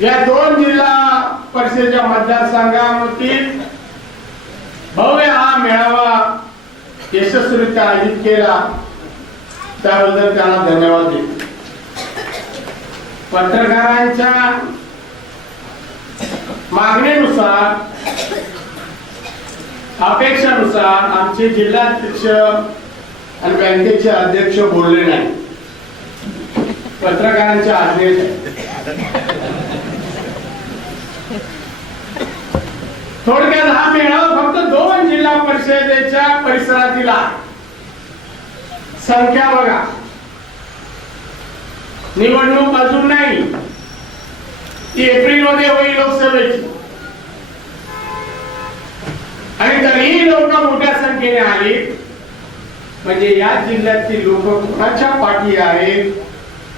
या 2 जिल्हा परिषदेच्या मतदारसंघामधील भव्य हा मेळावा यशस्वीरित्या आयोजित केला, त्याबद्दल त्यांना धन्यवाद देतो। पत्रकारांच्या मागणीनुसार, अपेक्षानुसार आमचे जिल्हाध्यक्ष आणि बँकेचे अध्यक्ष बोलले नाही, पत्रकारांच्या आज्ञेने। थोडक्यात हा मेळावा फक्त 2 जिल्हा परिषदेच्या परिसरातील संख्या बघा, निवडणूक अजून नाही, ती एप्रिल मध्ये होईल लोकसभेची, आणि तरीही लोक मोठ्या संख्येने आली, म्हणजे या जिल्ह्यातील लोक कोणाच्या पाठी आहेत,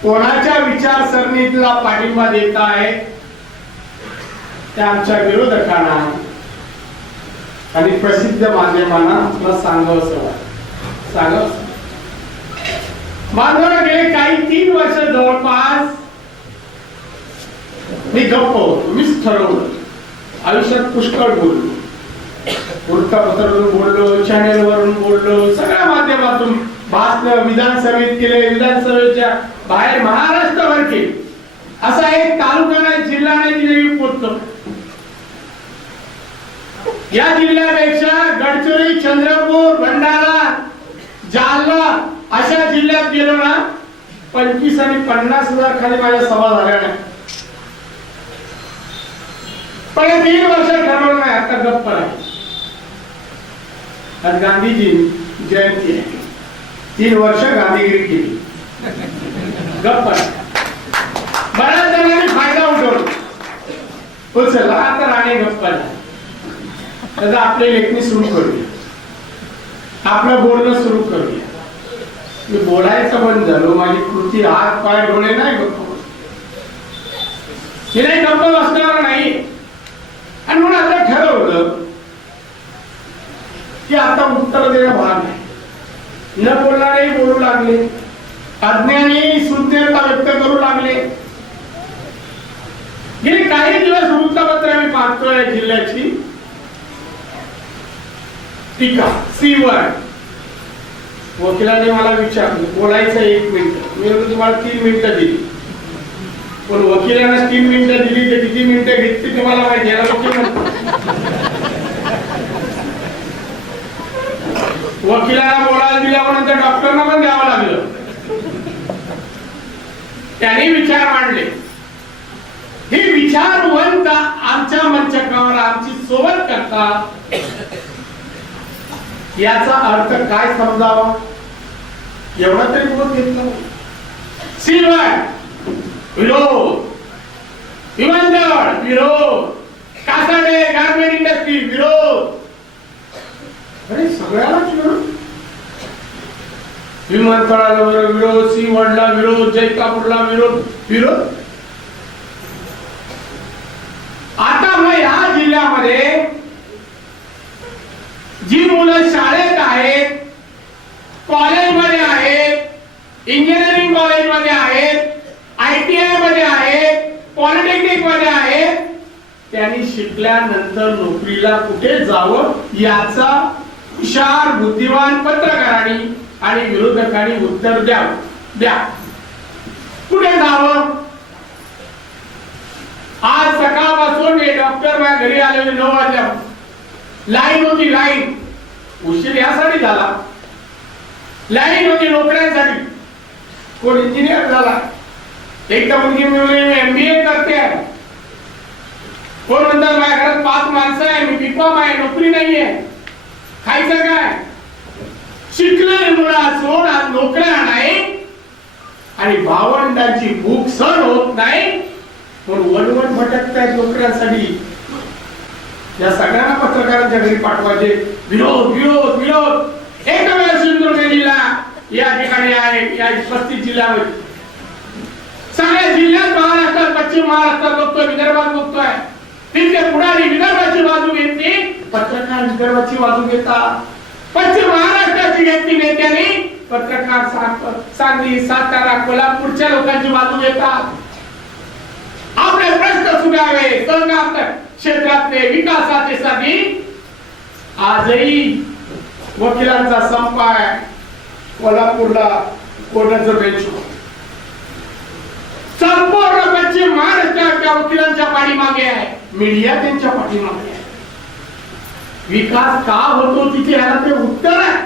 कोणाच्या विचारसरणीला पाठिंबा देत आहेत, त्या आमच्या विरोधकांना आणि प्रसिद्ध माध्यमांना आपलं सांगावं। बांधवाला गेले काही 3 वर्ष जवळपास मी गप्प होतो, मीच ठरवलं, आयुष्यात पुष्कळ बोललो, वृत्तपत्रातून बोललो, चॅनेलवरून बोललो, सगळ्या माध्यमातून भाषण विधानसभेत केले, विधानसभेच्या बाहेर महाराष्ट्रभर केले, असा एक तालुका नाही, जिल्हा नाही जिथे मी पोहोचतो। या जिल्ह्यापेक्षा गडचिरोली, चंद्रपूर, भंडारा, जालना अशा जिल्ह्यात गेलो ना, 25 आणि 50,000 खाली माझ्या सभा झाल्या नाही, पण 3 वर्ष ठरवलं नाही, आता गप्प नाही। आज गांधीजी जयंती आहे, 3 वर्ष गांधीगिरी केली, गप्प नाही। बऱ्याच जणांनी फायदा उठवला, चला आता राणे गप्प नाही, त्याचा आपली लेखणी सुरू करूया, आपलं बोलणं सुरू करूया। मी बोलायचं बंद झालो, माझी कृती हात पाय डोळे नाही गप्प, मी नाही गप्प बसणार नाही। आणि म्हणून आता ठरवलं की आता उत्तर देणं भाग नाही, न बोलणारे बोलू लागले, अज्ञानी सुज्ञता व्यक्त करू लागले। गेली काही दिवस वृत्तपत्र मी पाहतोय जिल्ह्याची टीका, सीवर वकिलाने मला विचारलं बोलायचं 1 मिनिट, मी तुम्हाला 3 मिनिटं दिली, पण वकिलांना 3 मिनिटं दिली तर किती मिनिटं घेतली तुम्हाला माहिती आहे ना? वकिलाला बोलायला दिल्यानंतर डॉक्टरना पण द्यावं लागलं, त्यांनी विचार मांडले। हे विचारवंत आमच्या मंचकावर आमची सोबत करतात, याचा अर्थ काय समजावा एवढा तरी बोध घेतला। सिल्वर विरोध, विमानतळ विरोध, कासाडे गारमेंट इंडस्ट्री विरोध, अरे सगळ्यालाच विरोध, विमानतळाला विरोध, सीवडला विरोध, जैतापूरला विरोध। आता मग या जिल्ह्यामध्ये जी मुलं शाळेत आहेत, कॉलेजमध्ये आहेत, इंजिनिअरिंग कॉलेजमध्ये आहेत, ITI मध्ये आहेत, पॉलिटेक्निक मध्ये आहेत, त्यांनी शिकल्यानंतर नोकरीला कुठे जावं याचा हुशार बुद्धिमान पत्रकारांनी आणि विरोधकांनी उत्तर द्या। कुठे जावं? आज सकाळपासून हे डॉक्टर माझ्या घरी आले 9 वाजल्या, लाईन होती, लाईन उशीर यासाठी झाला, लाईन होती नोकऱ्यांसाठी, कोण इंजिनियर झाला, एक तर मुलगी MBA करते आहे, कोण म्हणतात माझ्या घरात 5 माणसं आहे, मी B.Com आहे, नोकरी नाहीये, खायचं काय? शिकलेले मुलं सोड, आज नोकऱ्या नाही आणि भावंडांची भूक सहन होत नाही, पण वनवन भटकतायत नोकऱ्यांसाठी। या सगळ्यांना पत्रकारांच्या घरी पाठवायचे, विरोध विरोध विरोध। एकमेव सिंधुदुर्ग जिल्हा या ठिकाणी आहे, या 35 जिल्ह्यामध्ये, सगळ्या जिल्ह्यात महाराष्ट्रात, पश्चिम महाराष्ट्रात बघतोय, विदर्भात बघतोय, तिथे पुढारी विदर्भाची बाजू घेतली, पत्रकार विदर्भाची बाजू घेतात, पश्चिम महाराष्ट्राची घेतली नेत्यांनी, पत्रकार सांगली, सातारा, कोल्हापूरच्या लोकांची बाजू घेतात। आपले प्रश्न सुटावे, सहकार क्षेत्रातले विकासाचे साठी आजही वकिलांचा संप आहे. कोल्हापूरला कोर्टाचं बेंच संपूर्ण पश्चिम महाराष्ट्राच्या वकिलांच्या पाठीमागे आहे, मीडिया त्यांच्या पाठीमागे आहे. विकास का होतो तिथे याला ते उत्तर आहे.